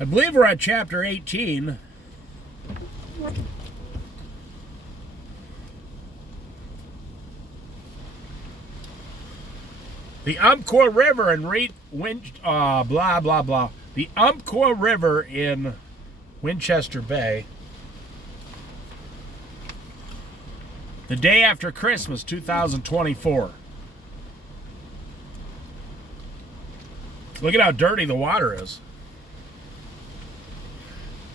I believe we're on chapter 18. The Umpqua River in blah blah blah. The Umpqua River in Winchester Bay. The day after Christmas, 2024. Look at how dirty the water is.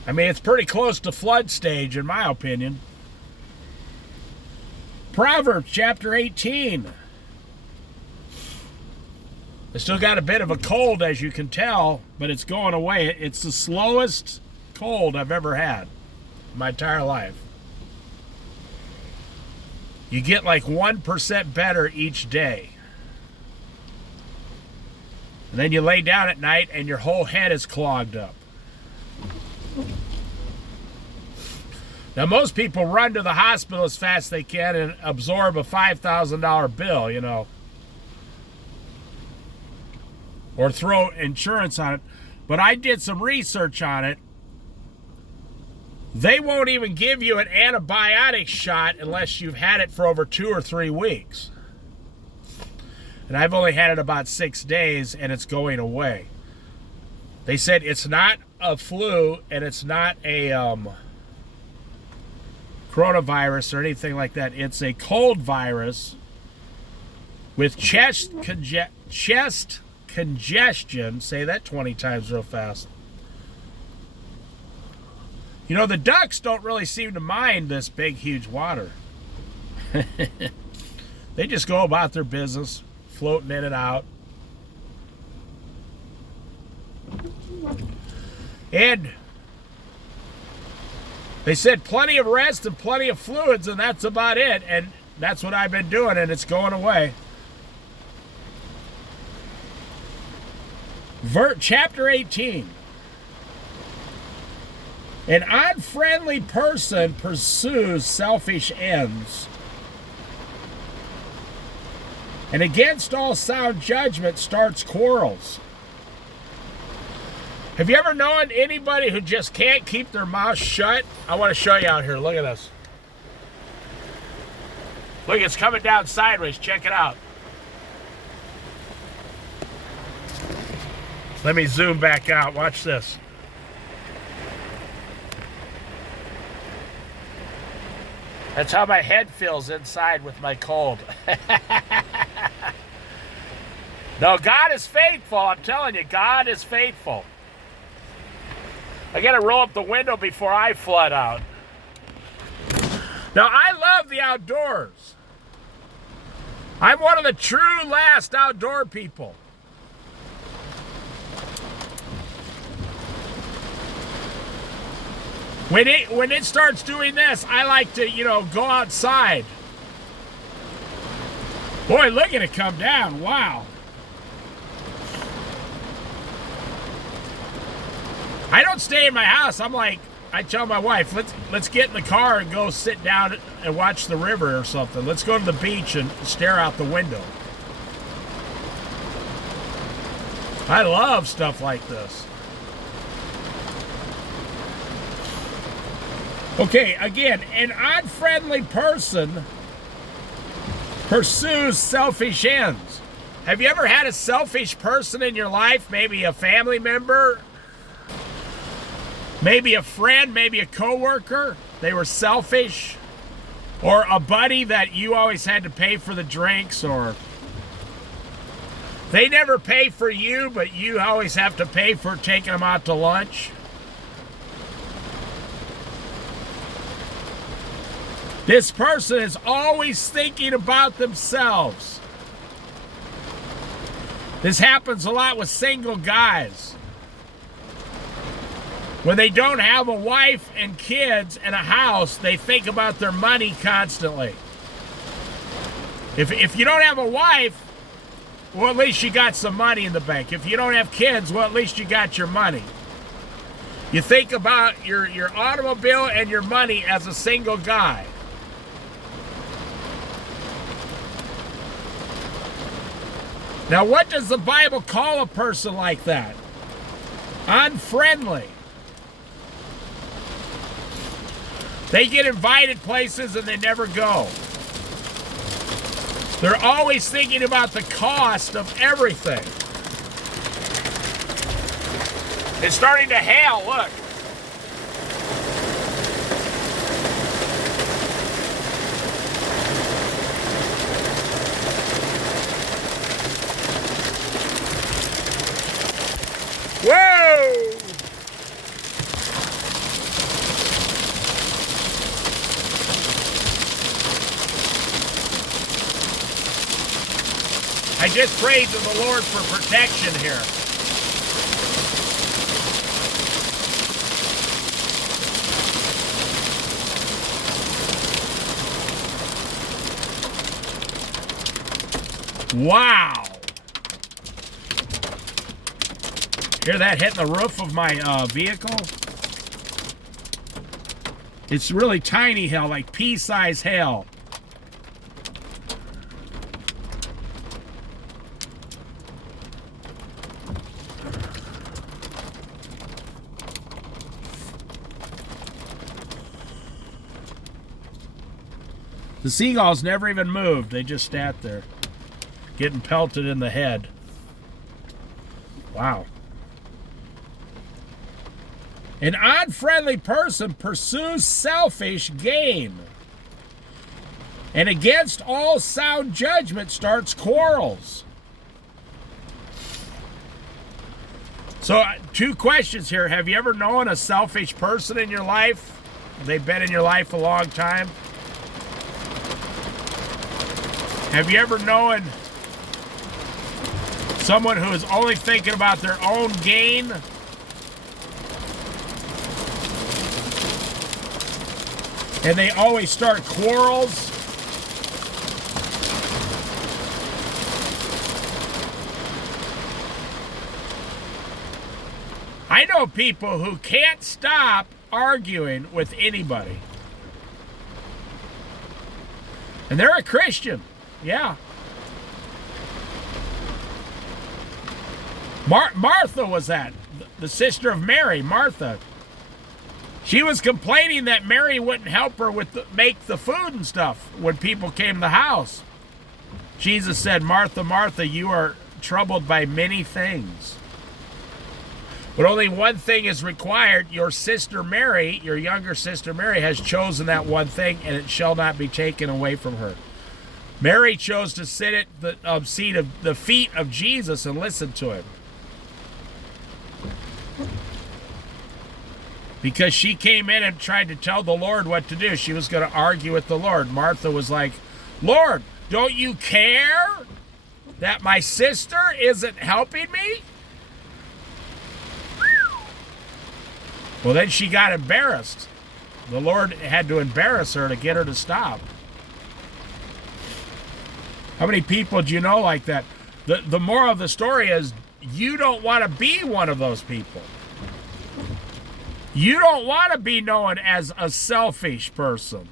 I mean, it's pretty close to flood stage, in my opinion. Proverbs chapter 18. I still got a bit of a cold, as you can tell, but it's going away. It's the slowest cold I've ever had in my entire life. You get like 1% better each day. And then you lay down at night and your whole head is clogged up. Now, most people run to the hospital as fast as they can and absorb a $5,000 bill, you know, or throw insurance on it. But I did some research on it. They won't even give you an antibiotic shot unless you've had it for over 2 or 3 weeks. And I've only had it about 6 days, and it's going away. They said it's not a flu, and it's not a coronavirus or anything like that. It's a cold virus with chest congestion. Say that 20 times real fast. You know, the ducks don't really seem to mind this big, huge water. They just go about their business, floating in and out. And they said plenty of rest and plenty of fluids, and that's about it. And that's what I've been doing, and it's going away. Chapter 18. An unfriendly person pursues selfish ends, and against all sound judgment starts quarrels. Have you ever known anybody who just can't keep their mouth shut? I want to show you out here. Look at this. Look, it's coming down sideways. Check it out. Let me zoom back out. Watch this. That's how my head feels inside with my cold. No, God is faithful. I'm telling you, God is faithful. I got to roll up the window before I flood out. Now, I love the outdoors. I'm one of the true last outdoor people. When it starts doing this, I like to, go outside. Boy, look at it come down. Wow. I don't stay in my house. I tell my wife, let's get in the car and go sit down and watch the river or something. Let's go to the beach and stare out the window. I love stuff like this. Okay, again, an unfriendly person pursues selfish ends. Have you ever had a selfish person in your life? Maybe a family member, maybe a friend, maybe a coworker. They were selfish. Or a buddy that you always had to pay for the drinks, or they never pay for you, but you always have to pay for taking them out to lunch. This person is always thinking about themselves. This happens a lot with single guys. When they don't have a wife and kids and a house, they think about their money constantly. If you don't have a wife, well, at least you got some money in the bank. If you don't have kids, well, at least you got your money. You think about your automobile and your money as a single guy. Now, what does the Bible call a person like that? unfriendly. They get invited places and they never go. They're always thinking about the cost of everything. It's starting to hail, look. Whoa! I just prayed to the Lord for protection here. Wow. Hear that hitting the roof of my vehicle? It's really tiny hail, like pea-sized hail. The seagulls never even moved. They just sat there, getting pelted in the head. Wow. An unfriendly person pursues selfish gain, and against all sound judgment starts quarrels. So, two questions here. Have you ever known a selfish person in your life? They've been in your life a long time. Have you ever known someone who is only thinking about their own gain? And they always start quarrels? I know people who can't stop arguing with anybody. And they're a Christian. Yeah. Martha was that. The sister of Mary, Martha. She was complaining that Mary wouldn't help her with make the food and stuff when people came to the house. Jesus said, Martha, Martha, you are troubled by many things. But only one thing is required. Your sister Mary, your younger sister Mary, has chosen that one thing, and it shall not be taken away from her. Mary chose to sit at the seat of the feet of Jesus and listen to him. Because she came in and tried to tell the Lord what to do. She was going to argue with the Lord. Martha was like, Lord, don't you care that my sister isn't helping me? Well, then she got embarrassed. The Lord had to embarrass her to get her to stop. How many people do you know like that? The moral of the story is you don't want to be one of those people. You don't want to be known as a selfish person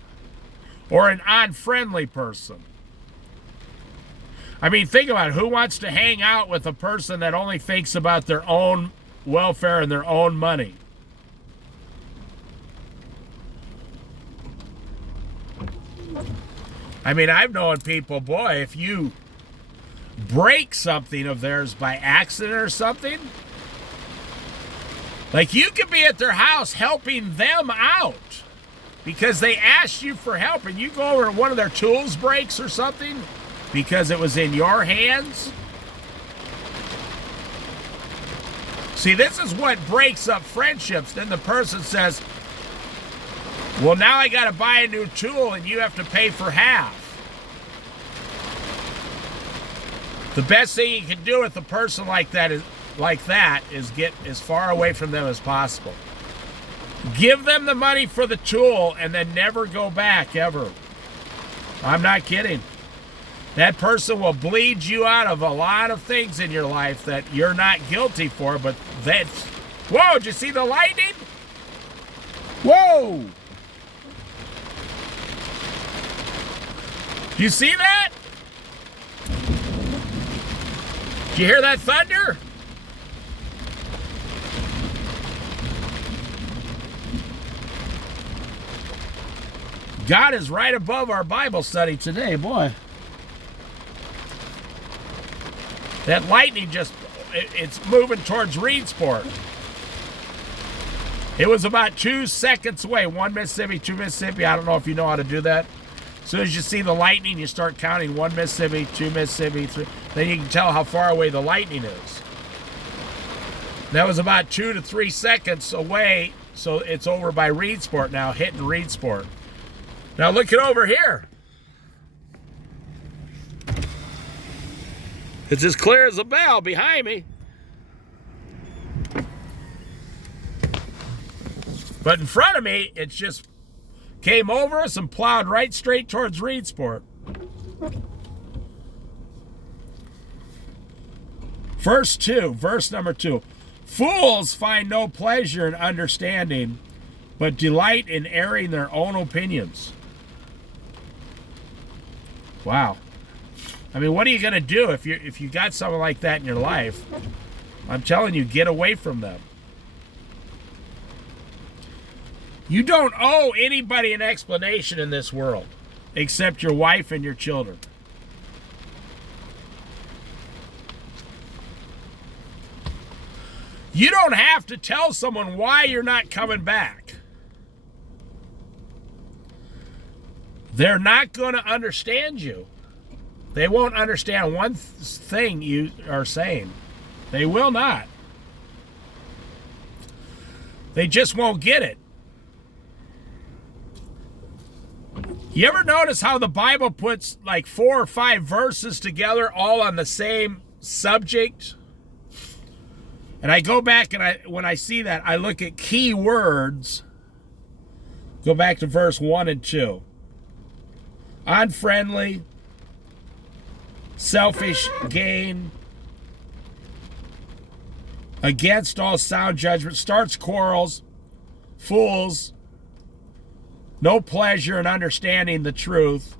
or an unfriendly person. I mean, think about it. Who wants to hang out with a person that only thinks about their own welfare and their own money? I mean, I've known people, boy, if you break something of theirs by accident or something, like you could be at their house helping them out because they asked you for help, and you go over and one of their tools breaks or something because it was in your hands. See, this is what breaks up friendships. Then the person says, well, now I got to buy a new tool and you have to pay for half. The best thing you can do with a person like that is get as far away from them as possible. Give them the money for the tool and then never go back, ever. I'm not kidding. That person will bleed you out of a lot of things in your life that you're not guilty for, but that's... Whoa, did you see the lightning? Whoa! You see that? Did you hear that thunder? God is right above our Bible study today, boy. That lightning it's moving towards Reedsport. It was about 2 seconds away. 1 Mississippi, 2 Mississippi. I don't know if you know how to do that. As soon as you see the lightning, you start counting 1 Mississippi, 2 Mississippi, 3. Then you can tell how far away the lightning is. That was about 2 to 3 seconds away, so it's over by Reedsport now, hitting Reedsport. Now look it over here. It's as clear as a bell behind me. But in front of me, it just came over us and plowed right straight towards Reedsport. Verse number 2. Fools find no pleasure in understanding, but delight in airing their own opinions. Wow. I mean, what are you going to do if you got someone like that in your life? I'm telling you, get away from them. You don't owe anybody an explanation in this world, except your wife and your children. You don't have to tell someone why you're not coming back. They're not going to understand you. They won't understand one thing you are saying. They will not. They just won't get it. You ever notice how the Bible puts like 4 or 5 verses together all on the same subject? And I go back and when I see that, I look at key words. Go back to verse 1 and 2. Unfriendly, selfish gain, against all sound judgment, starts quarrels, fools, no pleasure in understanding the truth,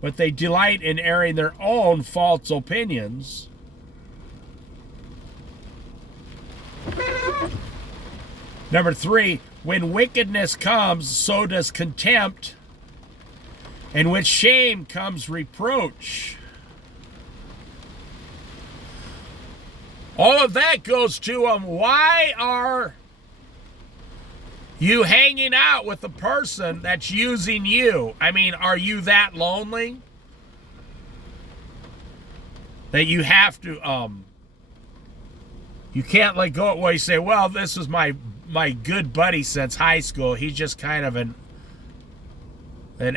but they delight in airing their own false opinions. Number 3, when wickedness comes, so does contempt, and with shame comes reproach. All of that goes to why are you hanging out with a person that's using you? I mean, are you that lonely that you have to, you can't let go? Well, you say, well, this was my good buddy since high school. He's just kind of an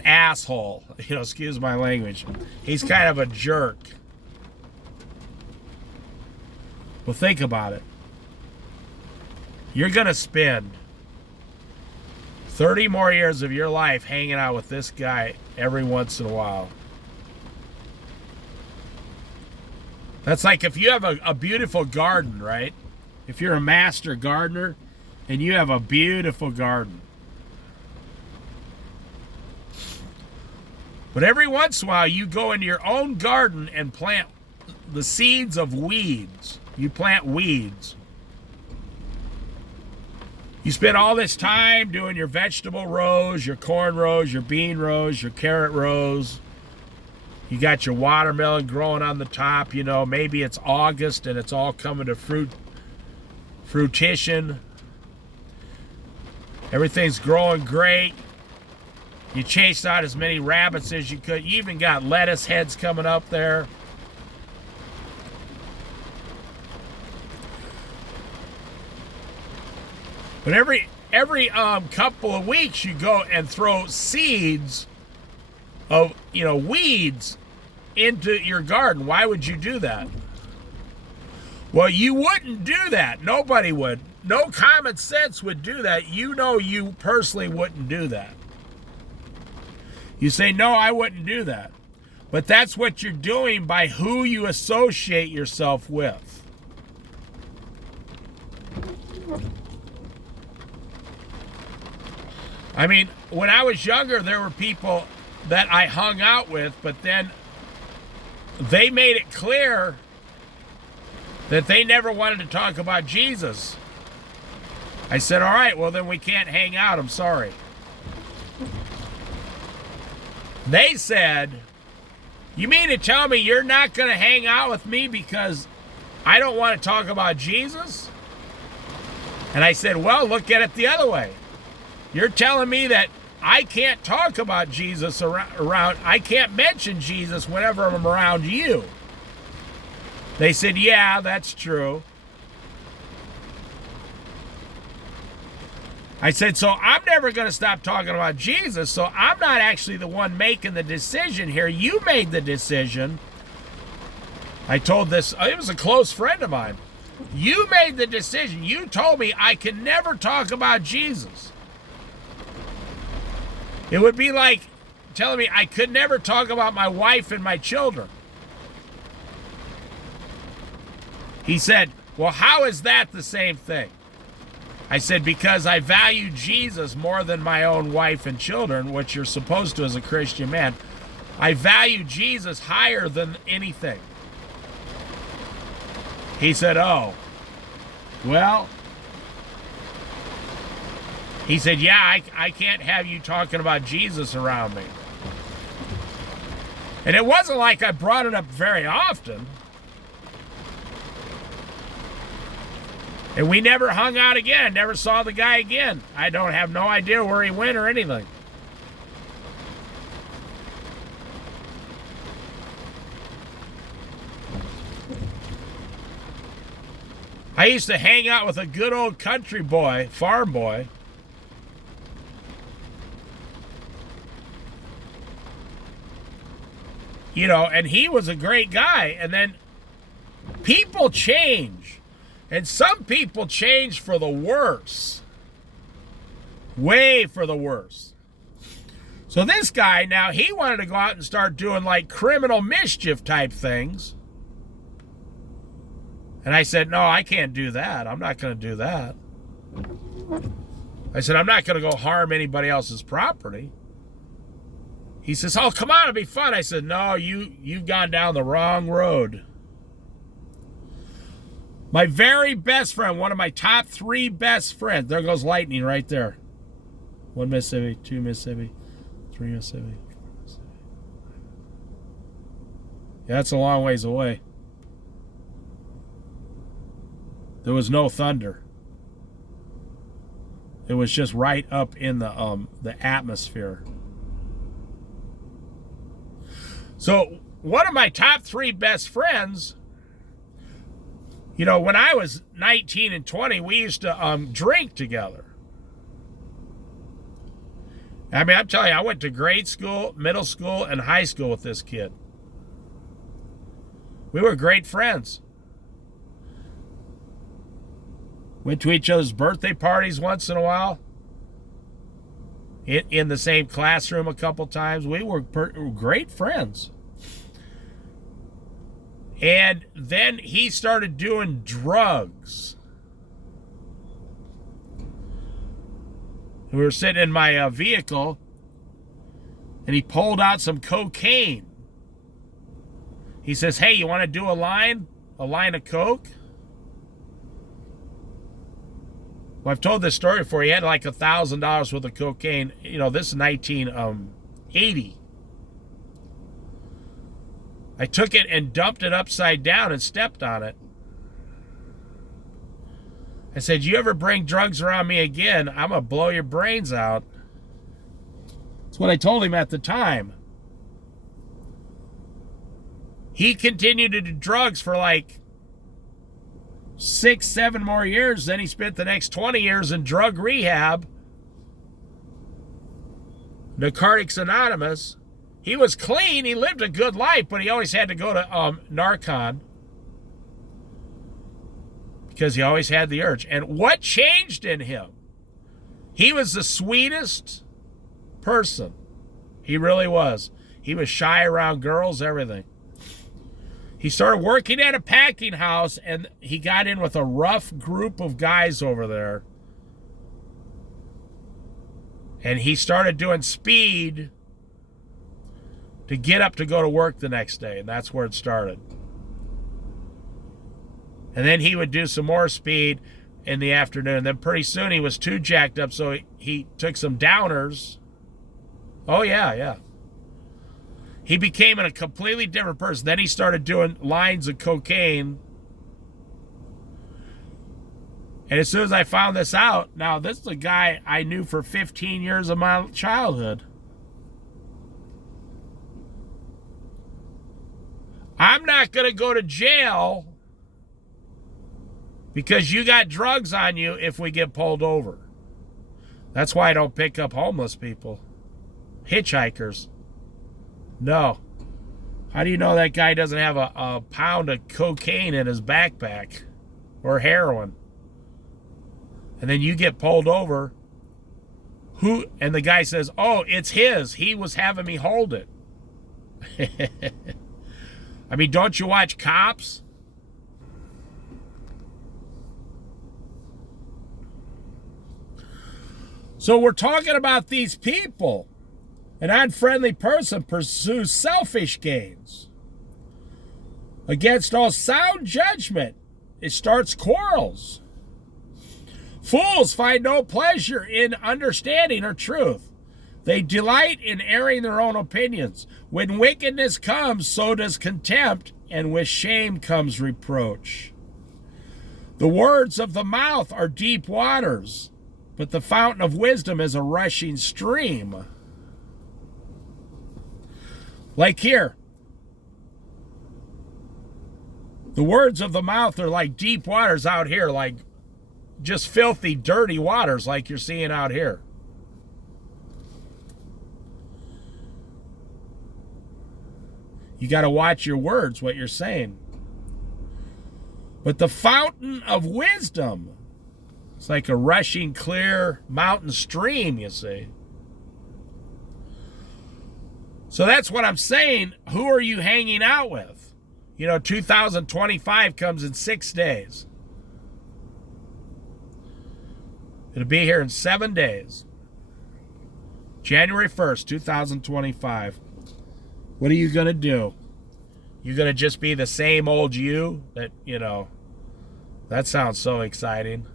asshole. You know, excuse my language. He's kind of a jerk. Well, think about it. You're going to spend 30 more years of your life hanging out with this guy every once in a while. That's like if you have a beautiful garden, right? If you're a master gardener and you have a beautiful garden. But every once in a while you go into your own garden and plant the seeds of weeds. You plant weeds. You spend all this time doing your vegetable rows, your corn rows, your bean rows, your carrot rows. You got your watermelon growing on the top. You know, maybe it's August and it's all coming to fruition. Everything's growing great. You chased out as many rabbits as you could. You even got lettuce heads coming up there. But every couple of weeks you go and throw seeds of, weeds into your garden. Why would you do that? Well, you wouldn't do that. Nobody would. No common sense would do that. You personally wouldn't do that. You say, no, I wouldn't do that. But that's what you're doing by who you associate yourself with. I mean, when I was younger, there were people that I hung out with, but then they made it clear that they never wanted to talk about Jesus. I said, all right, well, then we can't hang out. I'm sorry. They said, you mean to tell me you're not going to hang out with me because I don't want to talk about Jesus? And I said, well, look at it the other way. You're telling me that I can't talk about Jesus around, I can't mention Jesus whenever I'm around you. They said, yeah, that's true. I said, so I'm never going to stop talking about Jesus, so I'm not actually the one making the decision here. You made the decision. I told this, it was a close friend of mine. You made the decision. You told me I can never talk about Jesus. It would be like telling me I could never talk about my wife and my children. He said, well, how is that the same thing? I said, because I value Jesus more than my own wife and children, which you're supposed to as a Christian man. I value Jesus higher than anything. He said, oh, well, he said, yeah, I can't have you talking about Jesus around me. And it wasn't like I brought it up very often. And we never hung out again, never saw the guy again. I don't have no idea where he went or anything. I used to hang out with a good old country boy, farm boy. You know, and he was a great guy. And then people change. And some people change for the worse. Way for the worse. So this guy, now, he wanted to go out and start doing like criminal mischief type things. And I said, no, I can't do that. I'm not going to do that. I said, I'm not going to go harm anybody else's property. He says, oh, come on, it'll be fun. I said, no, you've gone down the wrong road. My very best friend, one of my top 3 best friends. There goes lightning right there. 1 Mississippi, 2 Mississippi, 3 Mississippi, 4 Mississippi. Yeah, that's a long ways away. There was no thunder. It was just right up in the atmosphere. So one of my top 3 best friends, you know, when I was 19 and 20, we used to drink together. I mean, I'm telling you, I went to grade school, middle school, and high school with this kid. We were great friends. Went to each other's birthday parties once in a while. In the same classroom a couple times. We were great friends. And then he started doing drugs. We were sitting in my vehicle, and he pulled out some cocaine. He says, hey, you want to do a line of coke? Well, I've told this story before. He had like $1,000 worth of cocaine. You know, this is 1980. I took it and dumped it upside down and stepped on it. I said, you ever bring drugs around me again, I'm going to blow your brains out. That's what I told him at the time. He continued to do drugs for like 6, 7 more years. Then he spent the next 20 years in drug rehab. Narcotics Anonymous. He was clean. He lived a good life, but he always had to go to Narcon because he always had the urge. And what changed in him? He was the sweetest person. He really was. He was shy around girls, everything. He started working at a packing house, and he got in with a rough group of guys over there. And he started doing speed to get up to go to work the next day, and that's where it started. And then he would do some more speed in the afternoon. Then pretty soon he was too jacked up, so he took some downers. Oh, yeah. he became a completely different person. Then he started doing lines of cocaine. And as soon as I found this out, now this is a guy I knew for 15 years of my childhood. I'm not going to go to jail because you got drugs on you if we get pulled over. That's why I don't pick up homeless people. Hitchhikers. No. How do you know that guy doesn't have a pound of cocaine in his backpack or heroin? And then you get pulled over. And the guy says, oh, it's his. He was having me hold it. I mean, don't you watch Cops? So we're talking about these people. An unfriendly person pursues selfish gains. Against all sound judgment, it starts quarrels. Fools find no pleasure in understanding or truth. They delight in airing their own opinions. When wickedness comes, so does contempt, and with shame comes reproach. The words of the mouth are deep waters, but the fountain of wisdom is a rushing stream. Like here, the words of the mouth are like deep waters out here, like just filthy, dirty waters like you're seeing out here. You got to watch your words, what you're saying. But the fountain of wisdom, it's like a rushing, clear mountain stream, you see. So that's what I'm saying. Who are you hanging out with? You know, 2025 comes in 6 days. It'll be here in 7 days. January 1st, 2025. What are you going to do? You going to just be the same old you? That, you know, that sounds so exciting.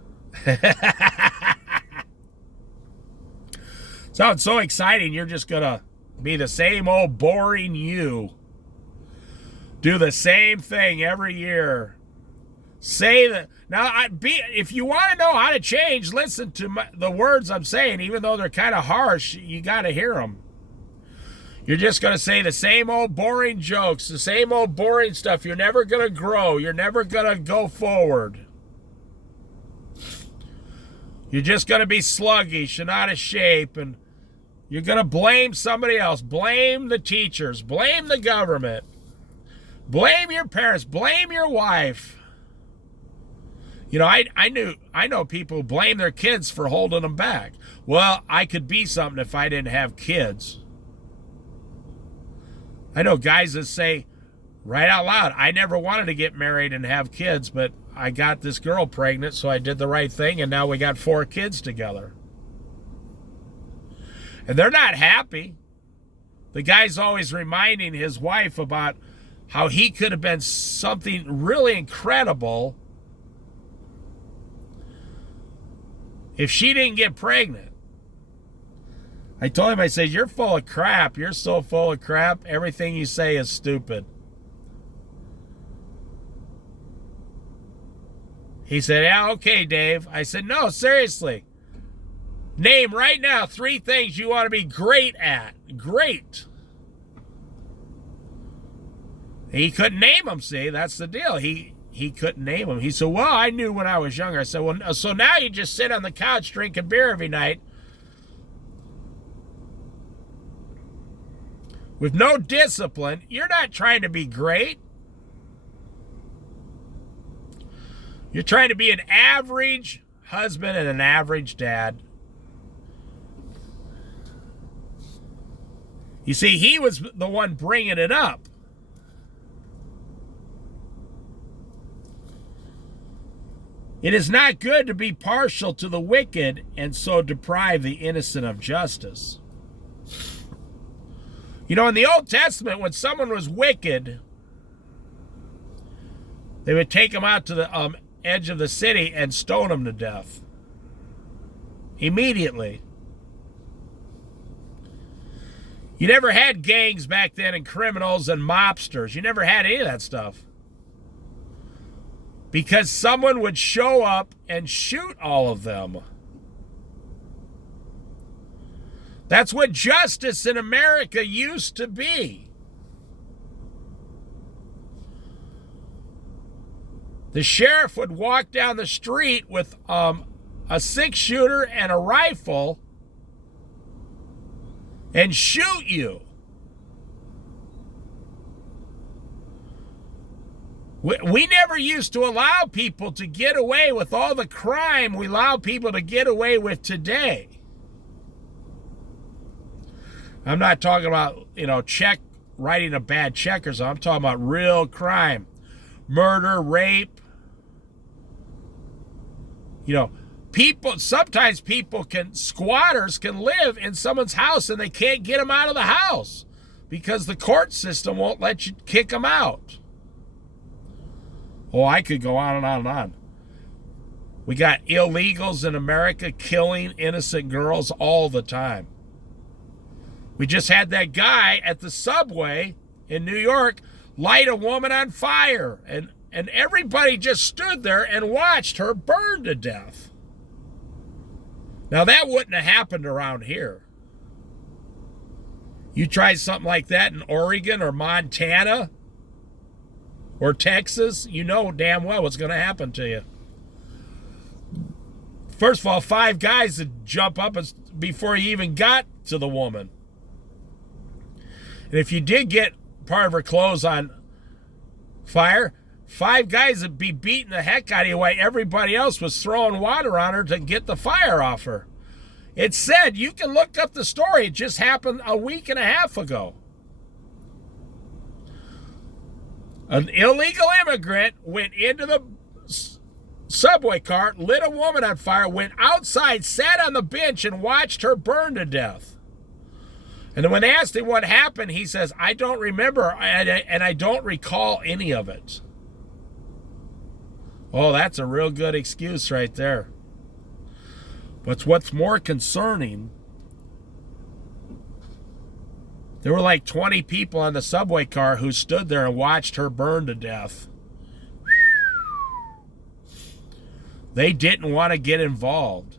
Sounds so exciting. You're just going to be the same old boring you. Do the same thing every year. Say that. Now, if you want to know how to change, listen to the words I'm saying. Even though they're kind of harsh, you got to hear them. You're just going to say the same old boring jokes, the same old boring stuff. You're never going to grow. You're never going to go forward. You're just going to be sluggish and out of shape, and you're going to blame somebody else. Blame the teachers. Blame the government. Blame your parents. Blame your wife. You know, I know people who blame their kids for holding them back. Well, I could be something if I didn't have kids. I know guys that say right out loud, I never wanted to get married and have kids, but I got this girl pregnant, so I did the right thing, and now we got 4 kids together. And they're not happy. The guy's always reminding his wife about how he could have been something really incredible if she didn't get pregnant. I told him, I said, you're full of crap. You're so full of crap. Everything you say is stupid. He said, yeah, okay, Dave. I said, no, seriously. Name right now 3 things you want to be great at. Great. He couldn't name them, see? That's the deal. He couldn't name them. He said, well, I knew when I was younger. I said, well, so now you just sit on the couch drinking beer every night with no discipline. You're not trying to be great. You're trying to be an average husband and an average dad. You see, he was the one bringing it up. It is not good to be partial to the wicked and so deprive the innocent of justice. You know, in the Old Testament, when someone was wicked, they would take him out to the edge of the city and stone him to death. Immediately. You never had gangs back then and criminals and mobsters. You never had any of that stuff. Because someone would show up and shoot all of them. That's what justice in America used to be. The sheriff would walk down the street with a 6-shooter and a rifle and shoot you. We never used to allow people to get away with all the crime we allow people to get away with today. I'm not talking about, writing a bad check or something. I'm talking about real crime. Murder, rape. Sometimes squatters can live in someone's house and they can't get them out of the house because the court system won't let you kick them out. Oh, I could go on and on and on. We got illegals in America killing innocent girls all the time. We just had that guy at the subway in New York light a woman on fire, and everybody just stood there and watched her burn to death. Now, that wouldn't have happened around here. You try something like that in Oregon or Montana or Texas, you know damn well what's going to happen to you. First of all, 5 guys would jump up before you even got to the woman. And if you did get part of her clothes on fire, 5 guys would be beating the heck out of you while everybody else was throwing water on her to get the fire off her. It said, you can look up the story, it just happened a week and a half ago. An illegal immigrant went into the subway car, lit a woman on fire, went outside, sat on the bench, and watched her burn to death. And then when asked him what happened, he says, I don't remember, and I don't recall any of it. Oh, that's a real good excuse right there. But what's more concerning, there were like 20 people on the subway car who stood there and watched her burn to death. They didn't want to get involved.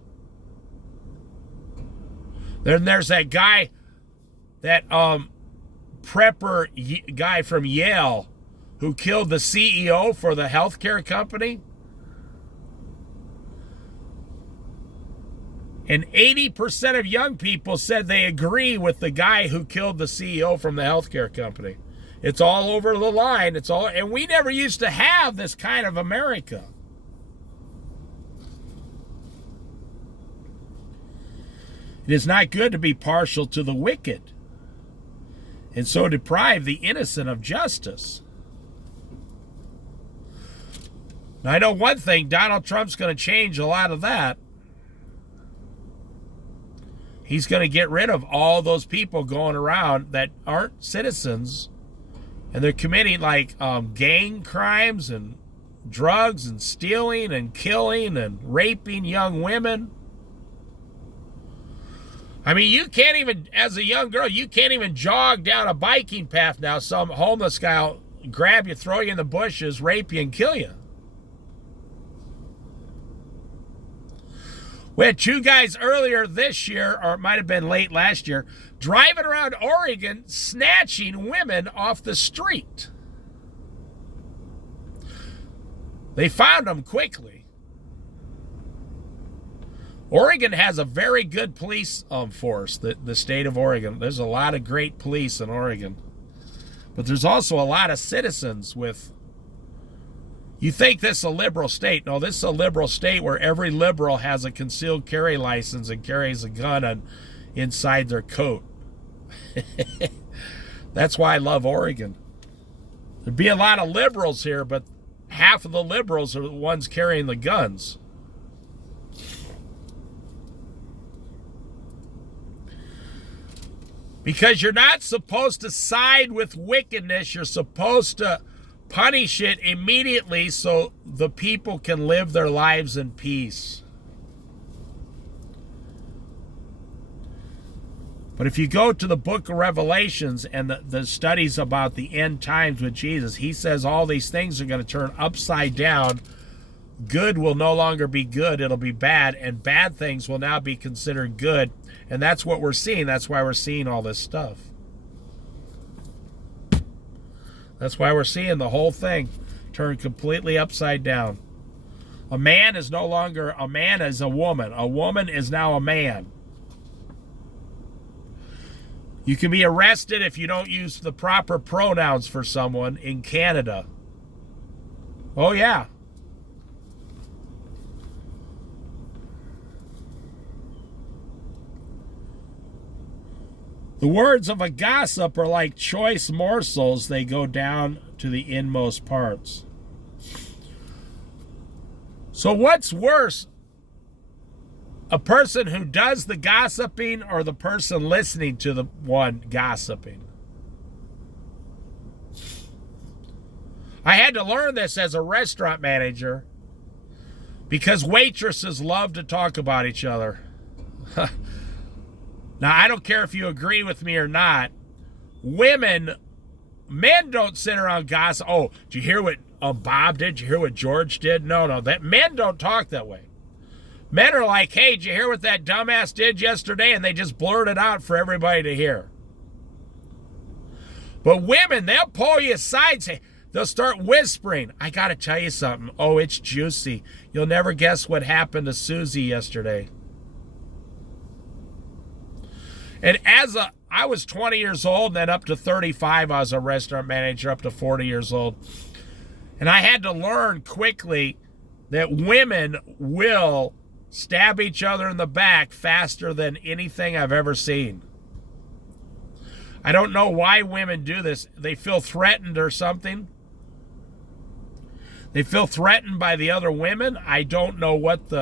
Then there's that guy, that prepper guy from Yale who killed the CEO for the healthcare company. And 80% of young people said they agree with the guy who killed the CEO from the healthcare company. It's all over the line. And we never used to have this kind of America. It is not good to be partial to the wicked and so deprive the innocent of justice. Now, I know one thing, Donald Trump's going to change a lot of that. He's going to get rid of all those people going around that aren't citizens, and they're committing like gang crimes and drugs and stealing and killing and raping young women. I mean, you can't even, as a young girl, you can't even jog down a biking path now. Some homeless guy will grab you, throw you in the bushes, rape you, and kill you. We had 2 guys earlier this year, or it might have been late last year, driving around Oregon, snatching women off the street. They found them quickly. Oregon has a very good police force, the state of Oregon. There's a lot of great police in Oregon. But there's also a lot of citizens with... You think this is a liberal state. No, this is a liberal state where every liberal has a concealed carry license and carries a gun inside their coat. That's why I love Oregon. There'd be a lot of liberals here, but half of the liberals are the ones carrying the guns. Because you're not supposed to side with wickedness. You're supposed to punish it immediately so the people can live their lives in peace. But if you go to the book of Revelations and the studies about the end times with Jesus, he says all these things are going to turn upside down. Good will no longer be good, it'll be bad, and bad things will now be considered good. And that's what we're seeing. That's why we're seeing all this stuff. That's why we're seeing the whole thing turn completely upside down. A man is no longer a man as a woman. A woman is now a man. You can be arrested if you don't use the proper pronouns for someone in Canada. Oh, yeah. The words of a gossip are like choice morsels. They go down to the inmost parts. So what's worse? A person who does the gossiping or the person listening to the one gossiping? I had to learn this as a restaurant manager because waitresses love to talk about each other. Now, I don't care if you agree with me or not. Men don't sit around gossip. Oh, did you hear what Bob did? Did you hear what George did? No. Men don't talk that way. Men are like, hey, did you hear what that dumbass did yesterday? And they just blurt it out for everybody to hear. But women, they'll pull you aside, they'll start whispering. I got to tell you something. Oh, it's juicy. You'll never guess what happened to Susie yesterday. And I was 20 years old, and then up to 35, I was a restaurant manager, up to 40 years old. And I had to learn quickly that women will stab each other in the back faster than anything I've ever seen. I don't know why women do this. They feel threatened or something. They feel threatened by the other women. I don't know what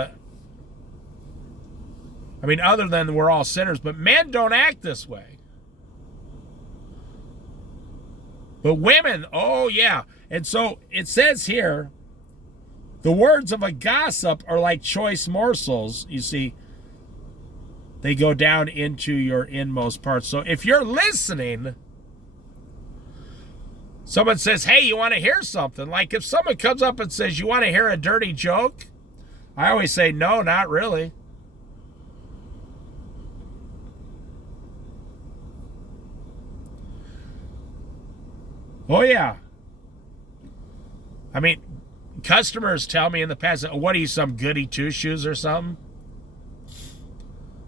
other than we're all sinners, but men don't act this way. But women, oh yeah. And so it says here, the words of a gossip are like choice morsels. You see, they go down into your inmost parts. So if you're listening, someone says, hey, you want to hear something? Like if someone comes up and says, you want to hear a dirty joke? I always say, no, not really. Oh, yeah. Customers tell me in the past, what are you, some goody two-shoes or something?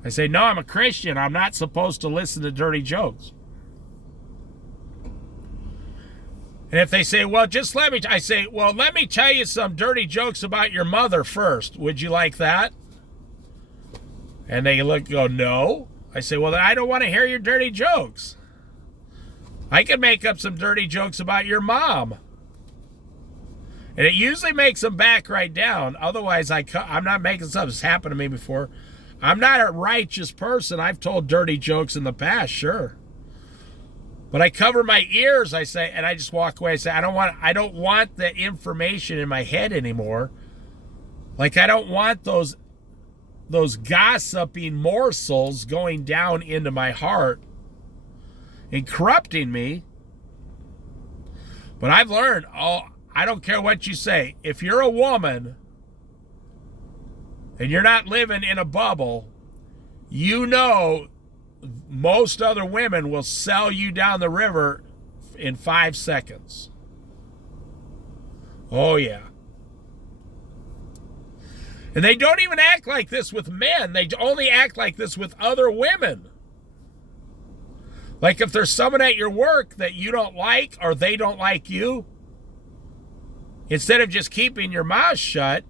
I say, no, I'm a Christian. I'm not supposed to listen to dirty jokes. And if they say, well, I say, well, let me tell you some dirty jokes about your mother first. Would you like that? And they go, no. I say, well, then I don't want to hear your dirty jokes. I can make up some dirty jokes about your mom. And it usually makes them back right down. Otherwise, I'm not making stuff. It's happened to me before. I'm not a righteous person. I've told dirty jokes in the past, sure. But I cover my ears, I say, and I just walk away. I say, I don't want that information in my head anymore. Like, I don't want those gossiping morsels going down into my heart and corrupting me. But I've learned, I don't care what you say. If you're a woman and you're not living in a bubble, you know most other women will sell you down the river in 5 seconds. Oh, yeah. And they don't even act like this with men. They only act like this with other women. Like if there's someone at your work that you don't like or they don't like you, instead of just keeping your mouth shut,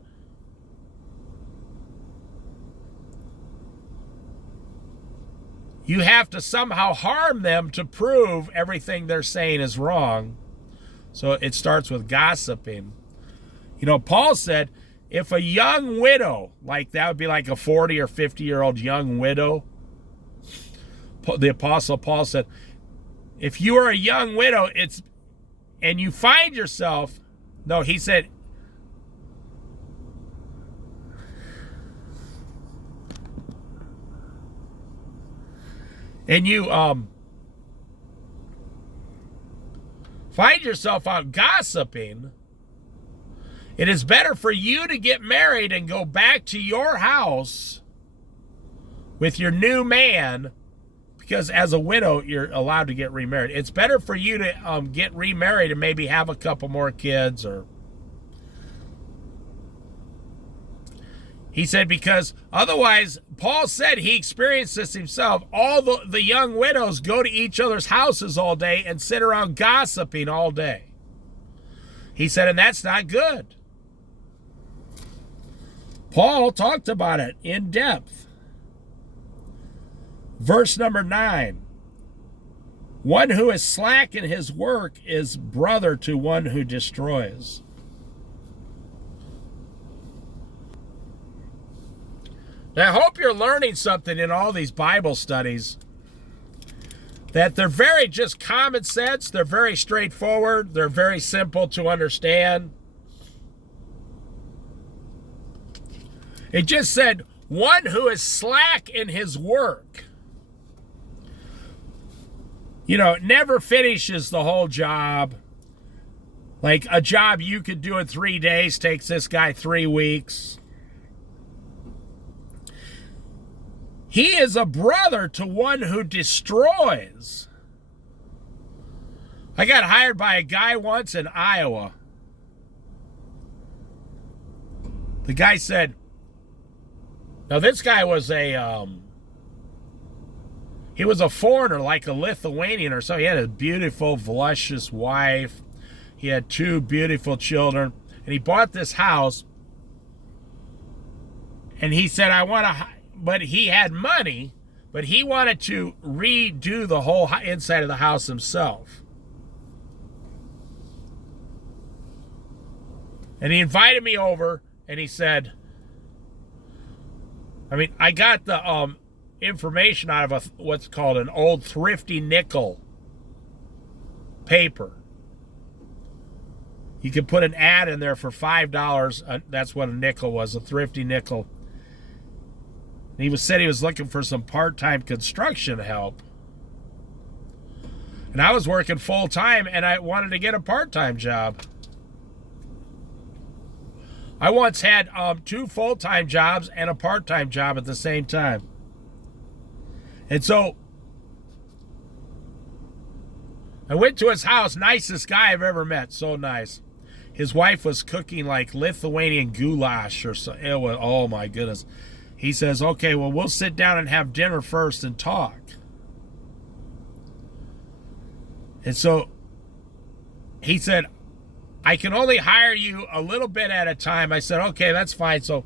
you have to somehow harm them to prove everything they're saying is wrong. So it starts with gossiping. Paul said, if a young widow, like that would be like a 40 or 50-year-old young widow, the Apostle Paul said, if you are a young widow, and you find yourself, no, he said, and you find yourself out gossiping, it is better for you to get married and go back to your house with your new man, because as a widow, you're allowed to get remarried. It's better for you to get remarried and maybe have a couple more kids. Or he said, because otherwise, Paul said he experienced this himself. All the young widows go to each other's houses all day and sit around gossiping all day. He said, and that's not good. Paul talked about it in depth. Verse number 9. One who is slack in his work is brother to one who destroys. Now, I hope you're learning something in all these Bible studies. That they're very just common sense. They're very straightforward. They're very simple to understand. It just said, one who is slack in his work. You know, never finishes the whole job. Like a job you could do in 3 days takes this guy 3 weeks. He is a brother to one who destroys. I got hired by a guy once in Iowa. The guy said, now this guy was he was a foreigner, like a Lithuanian or so. He had a beautiful, voluptuous wife. He had 2 beautiful children. And he bought this house. And he said, but he had money, but he wanted to redo the whole inside of the house himself. And he invited me over, and he said, I got the information out of what's called an old thrifty nickel paper. You could put an ad in there for $5. That's what a nickel was, a thrifty nickel. And he said he was looking for some part-time construction help. And I was working full-time, and I wanted to get a part-time job. I once had 2 full-time jobs and a part-time job at the same time. And so I went to his house, nicest guy I've ever met, so nice. His wife was cooking like Lithuanian goulash or so. It was, oh my goodness. He says, okay, well, we'll sit down and have dinner first and talk. And so he said, I can only hire you a little bit at a time. I said, okay, that's fine. So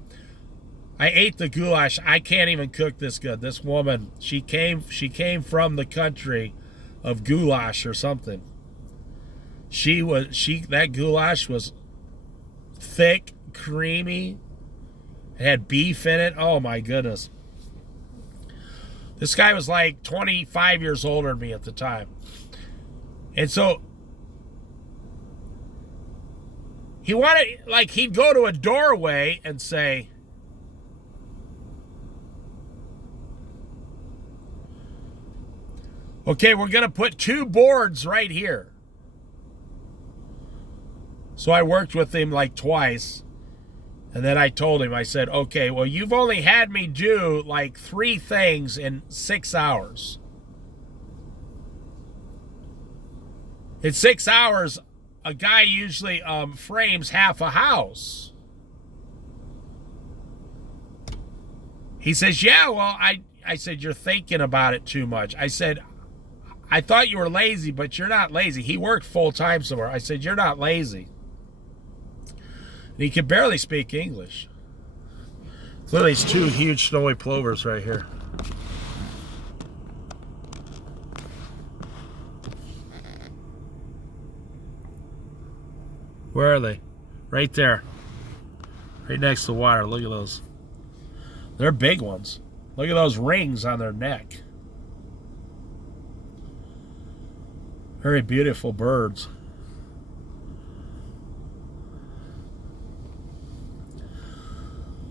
I ate the goulash. I can't even cook this good. This woman, she came from the country of goulash or something. That goulash was thick, creamy. It had beef in it. Oh my goodness. This guy was like 25 years older than me at the time. And so he wanted, like, he'd go to a doorway and say, okay, we're going to put 2 boards right here. So I worked with him like twice. And then I told him, I said, okay, well, you've only had me do like 3 things in 6 hours. In 6 hours, a guy usually frames half a house. He says, yeah, well, I said, you're thinking about it too much. I said, I thought you were lazy, but you're not lazy. He worked full time somewhere. I said, you're not lazy. And he could barely speak English. Look at these 2 huge snowy plovers right here. Where are they? Right there. Right next to the water. Look at those. They're big ones. Look at those rings on their neck. Very beautiful birds.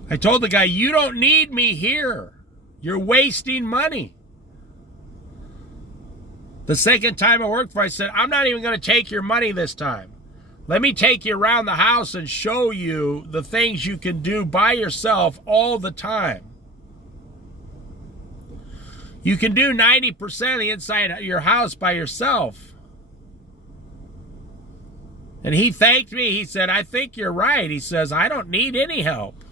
I told the guy, you don't need me here. You're wasting money. The second time I worked for, I said, I'm not even going to take your money this time. Let me take you around the house and show you the things you can do by yourself all the time. You can do 90% of the inside of your house by yourself. And he thanked me. He said, I think you're right. He says, I don't need any help.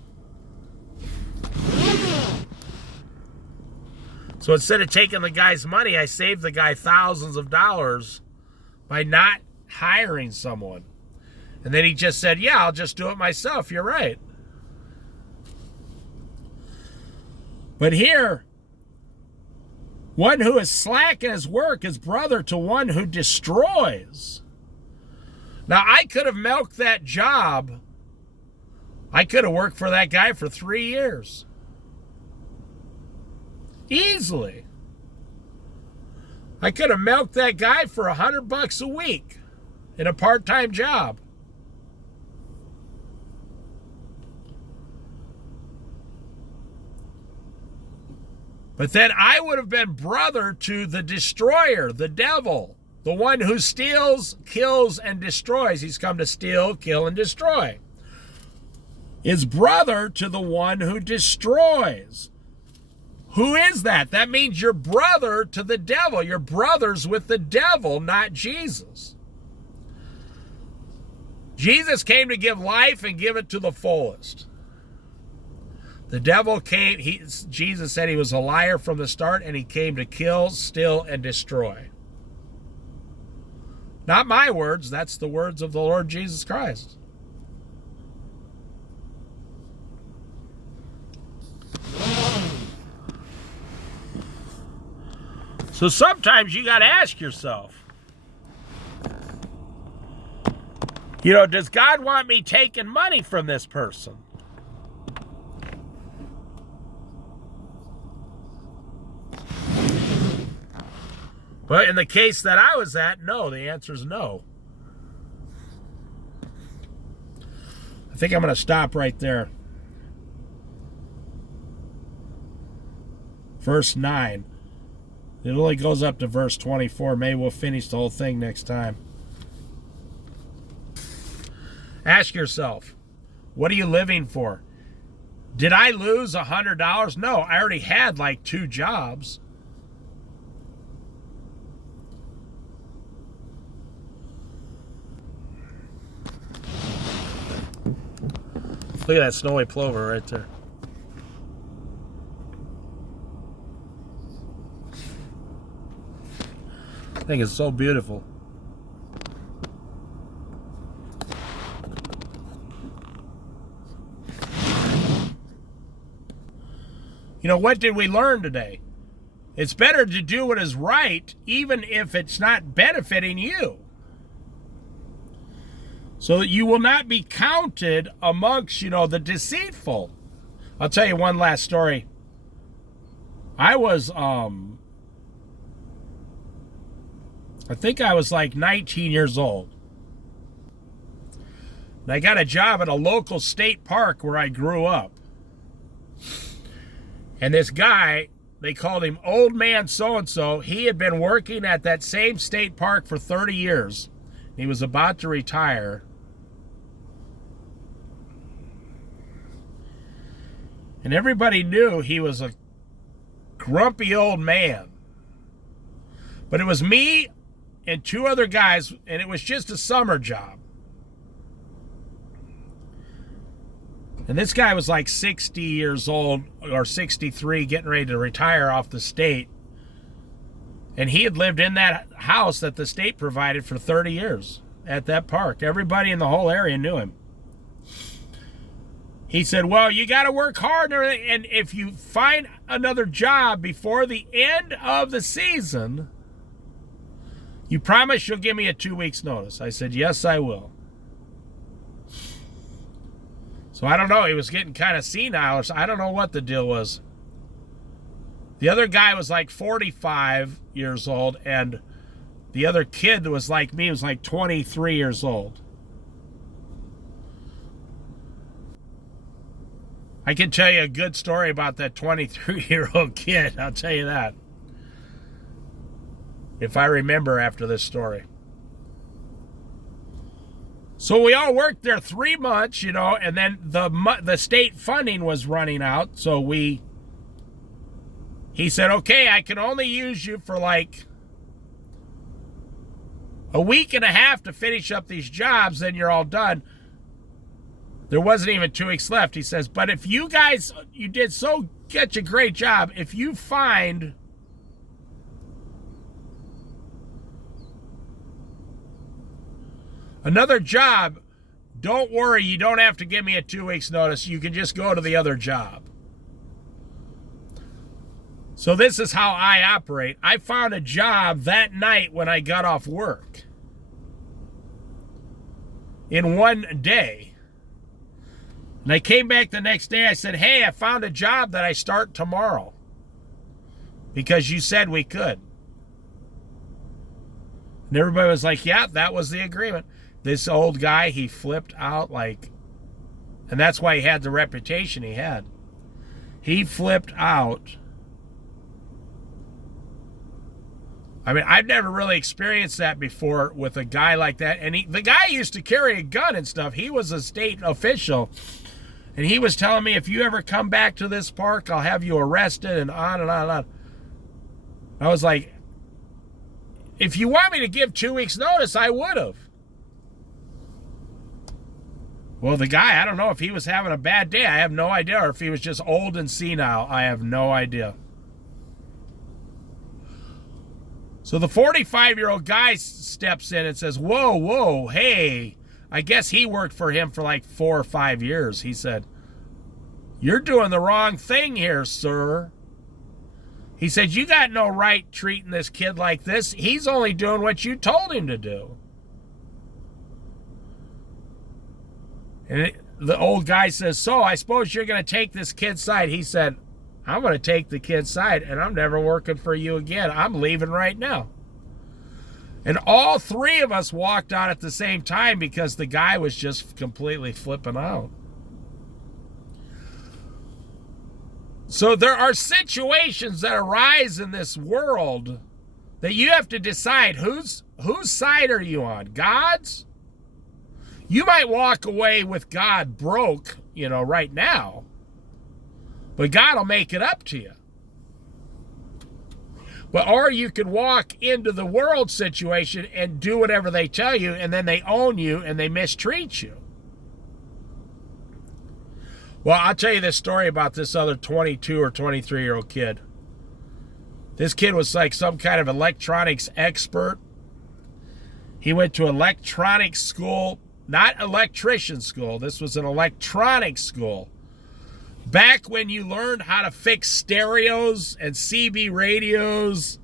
So instead of taking the guy's money, I saved the guy thousands of dollars by not hiring someone. And then he just said, yeah, I'll just do it myself. You're right. But here, one who is slack in his work is brother to one who destroys. Now, I could have milked that job. I could have worked for that guy for 3 years. Easily. I could have milked that guy for $100 a week in a part-time job. But then I would have been brother to the destroyer, the devil, the one who steals, kills, and destroys. He's come to steal, kill, and destroy. Is brother to the one who destroys. Who is that? That means you're brother to the devil. You're brothers with the devil, not Jesus. Jesus came to give life and give it to the fullest. The devil came, Jesus said he was a liar from the start, and he came to kill, steal, and destroy. Not my words, that's the words of the Lord Jesus Christ. So sometimes you got to ask yourself, does God want me taking money from this person? But in the case that I was at, no, the answer is no. I think I'm going to stop right there. Verse 9. It only goes up to verse 24. Maybe we'll finish the whole thing next time. Ask yourself, what are you living for? Did I lose $100? No, I already had like 2 jobs. Look at that snowy plover right there. I think it's so beautiful. What did we learn today? It's better to do what is right, even if it's not benefiting you. So that you will not be counted amongst, the deceitful. I'll tell you one last story. I was, I think I was like 19 years old. And I got a job at a local state park where I grew up. And this guy, they called him Old Man So-and-so. He had been working at that same state park for 30 years. He was about to retire. And everybody knew he was a grumpy old man. But it was me and 2 other guys, and it was just a summer job. And this guy was like 60 years old or 63, getting ready to retire off the state. And he had lived in that house that the state provided for 30 years at that park. Everybody in the whole area knew him. He said, well, you got to work hard and everything. And if you find another job before the end of the season, you promise you'll give me a 2 weeks notice. I said, yes, I will. So I don't know. He was getting kind of senile. I don't know what the deal was. The other guy was like 45 years old, and the other kid was like me, was like 23 years old. I can tell you a good story about that 23-year-old kid. I'll tell you that. if I remember after this story. So we all worked there 3 months, and then the state funding was running out. So he said, okay, I can only use you for like a week and a half to finish up these jobs, then you're all done. There wasn't even 2 weeks left. He says, but if you did such a great job, if you find another job, don't worry, you don't have to give me a 2 weeks notice. You can just go to the other job. So this is how I operate. I found a job that night when I got off work. In one day. And I came back the next day. I said, hey, I found a job that I start tomorrow. Because you said we could. And everybody was like, yeah, that was the agreement. This old guy, he flipped out and that's why he had the reputation he had. He flipped out. I mean, I've never really experienced that before with a guy like that. And the guy used to carry a gun and stuff. He was a state official. And he was telling me, if you ever come back to this park, I'll have you arrested and on and on and on. I was like, if you want me to give 2 weeks notice, I would have. Well, the guy, I don't know if he was having a bad day. I have no idea. Or if he was just old and senile. I have no idea. So the 45-year-old guy steps in and says, whoa, hey, I guess he worked for him for like 4 or 5 years. He said, you're doing the wrong thing here, sir. He said, you got no right treating this kid like this. He's only doing what you told him to do. And the old guy says, so I suppose you're going to take this kid's side. He said, I'm going to take the kid's side, and I'm never working for you again. I'm leaving right now. And all 3 of us walked out at the same time because the guy was just completely flipping out. So there are situations that arise in this world that you have to decide whose side are you on? God's? You might walk away with God broke, right now. But God will make it up to you. Or you could walk into the world situation and do whatever they tell you, and then they own you and they mistreat you. Well, I'll tell you this story about this other 22 or 23-year-old kid. This kid was like some kind of electronics expert. He went to electronics school, not electrician school. This was an electronics school. Back when you learned how to fix stereos and CB radios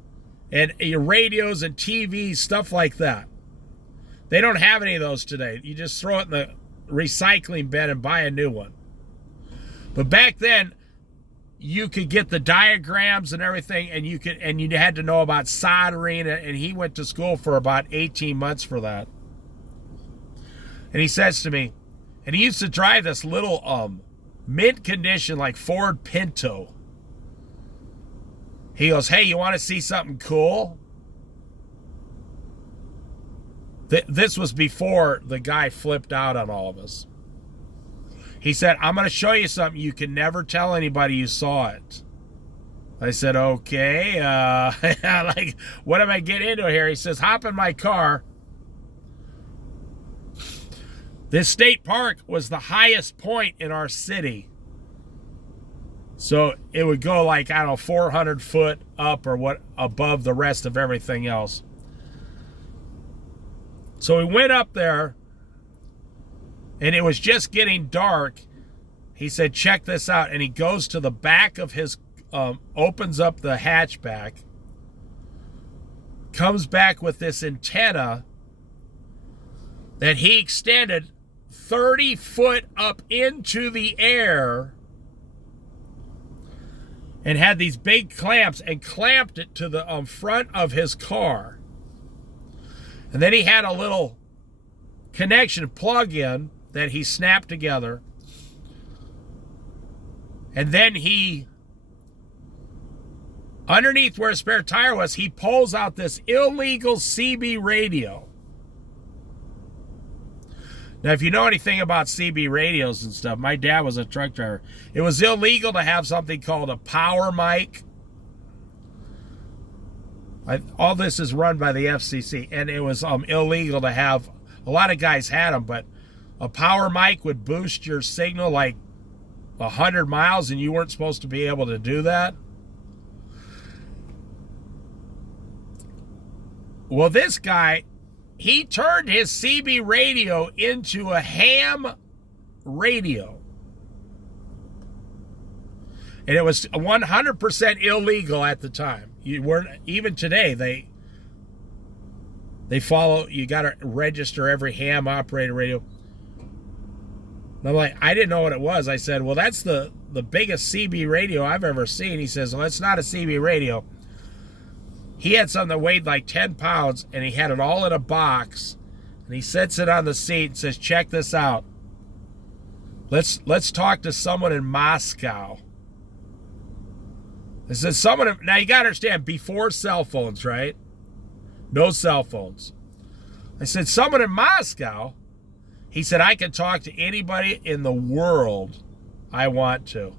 and your radios and TVs, stuff like that. They don't have any of those today. You just throw it in the recycling bin and buy a new one. But back then, you could get the diagrams and everything, and you had to know about soldering, and he went to school for about 18 months for that. And he says to me, and he used to drive this little mint condition like Ford Pinto. He goes, hey, you want to see something cool? This was before the guy flipped out on all of us. He said, I'm going to show you something. You can never tell anybody you saw it. I said, okay. Like, what am I getting into here? He says, hop in my car. This state park was the highest point in our city. So it would go like, 400 foot up or what above the rest of everything else. So we went up there, and it was just getting dark. He said, check this out. And he goes to the back of his, opens up the hatchback, comes back with this antenna that he extended 30 foot up into the air and had these big clamps and clamped it to the front of his car. And then he had a little connection plug-in that he snapped together. And then he Underneath where a spare tire was, he pulls out this illegal CB radio. Now, if you know anything about CB radios and stuff, my dad was a truck driver. It was illegal to have something called a power mic. All this is run by the FCC, and it was illegal to have. A lot of guys had them, but a power mic would boost your signal like 100 miles, and you weren't supposed to be able to do that. Well, this guy, he turned his CB radio into a ham radio. And it was 100% illegal at the time. You weren't, even today, they follow, you got to register every ham operated radio. And I'm like, I didn't know what it was. I said, well, that's the biggest CB radio I've ever seen. He says, well, it's not a CB radio. He had something that weighed like 10 pounds, and he had it all in a box, and he sets it on the seat and says, check this out. Let's talk to someone in Moscow. I said, now you got to understand, before cell phones, right? No cell phones. I said, someone in Moscow. He said, I can talk to anybody in the world I want to.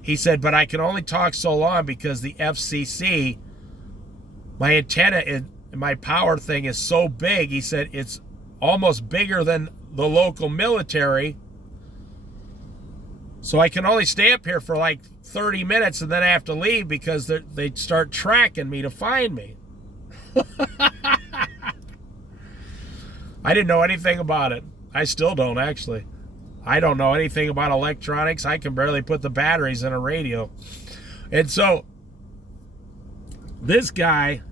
He said, but I can only talk so long because the FCC, my antenna and my power thing is so big. He said, it's almost bigger than the local military. So I can only stay up here for like 30 minutes and then I have to leave because they start tracking me to find me. I didn't know anything about it. I still don't, actually. I don't know anything about electronics. I can barely put the batteries in a radio. And so this guy,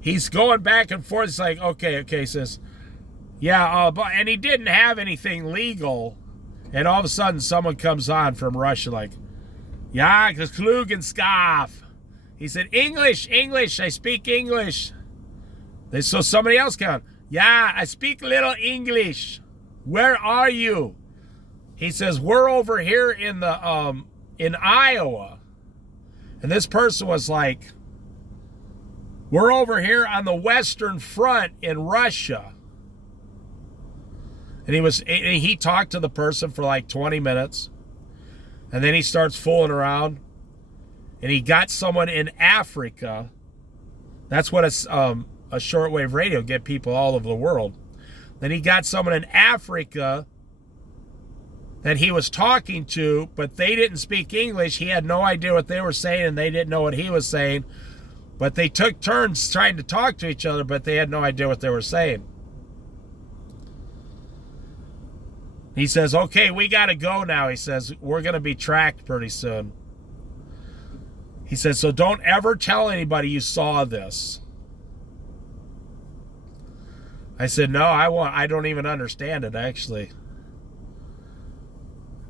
he's going back and forth. It's like, okay, says, yeah, and he didn't have anything legal. And all of a sudden, someone comes on from Russia like, ja, Klugenskaff. He said, English, I speak English. So somebody else came, yeah, I speak a little English. Where are you? He says, we're over here in the in Iowa. And this person was like, we're over here on the Western Front in Russia. And he talked to the person for like 20 minutes. And then he starts fooling around. And he got someone in Africa. That's what a shortwave radio get people all over the world. Then he got someone in Africa that he was talking to, but they didn't speak English. He had no idea what they were saying, and they didn't know what he was saying. But they took turns trying to talk to each other, but they had no idea what they were saying. He says, okay, we got to go now. He says, we're going to be tracked pretty soon. He says, so don't ever tell anybody you saw this. I said, no, I don't even understand it, actually.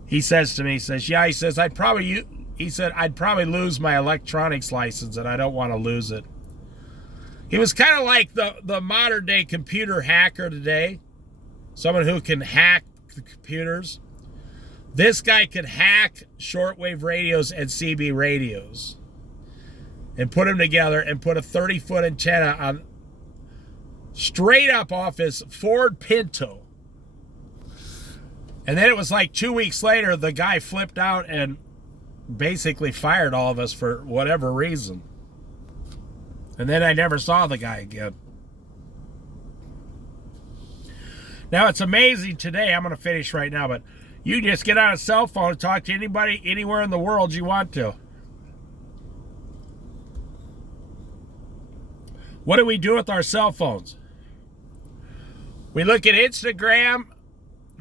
He says to me, I'd probably lose my electronics license, and I don't want to lose it. He was kind of like the modern day computer hacker today. Someone who can hack the computers. This guy could hack shortwave radios and CB radios and put them together and put a 30-foot antenna on straight up off his Ford Pinto. And then it was like 2 weeks later, the guy flipped out and basically fired all of us for whatever reason. And then I never saw the guy again. Now, it's amazing today. I'm going to finish right now, but you can just get on a cell phone and talk to anybody anywhere in the world you want to. What do we do with our cell phones? We look at Instagram,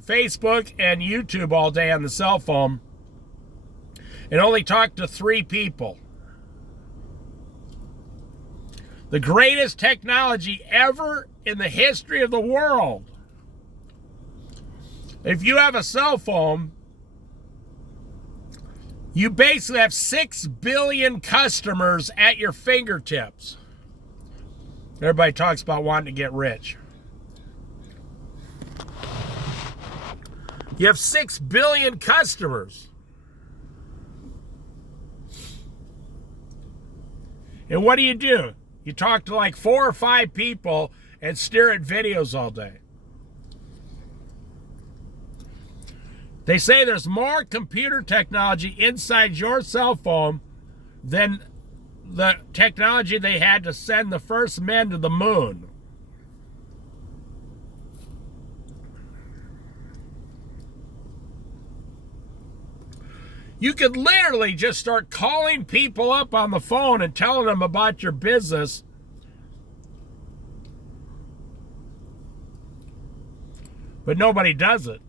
Facebook, and YouTube all day on the cell phone and only talk to 3 people. The greatest technology ever in the history of the world. If you have a cell phone, you basically have 6 billion customers at your fingertips. Everybody talks about wanting to get rich. You have 6 billion customers. And what do? You talk to like 4 or 5 people and stare at videos all day. They say there's more computer technology inside your cell phone than the technology they had to send the first men to the moon. You could literally just start calling people up on the phone and telling them about your business. But nobody does it.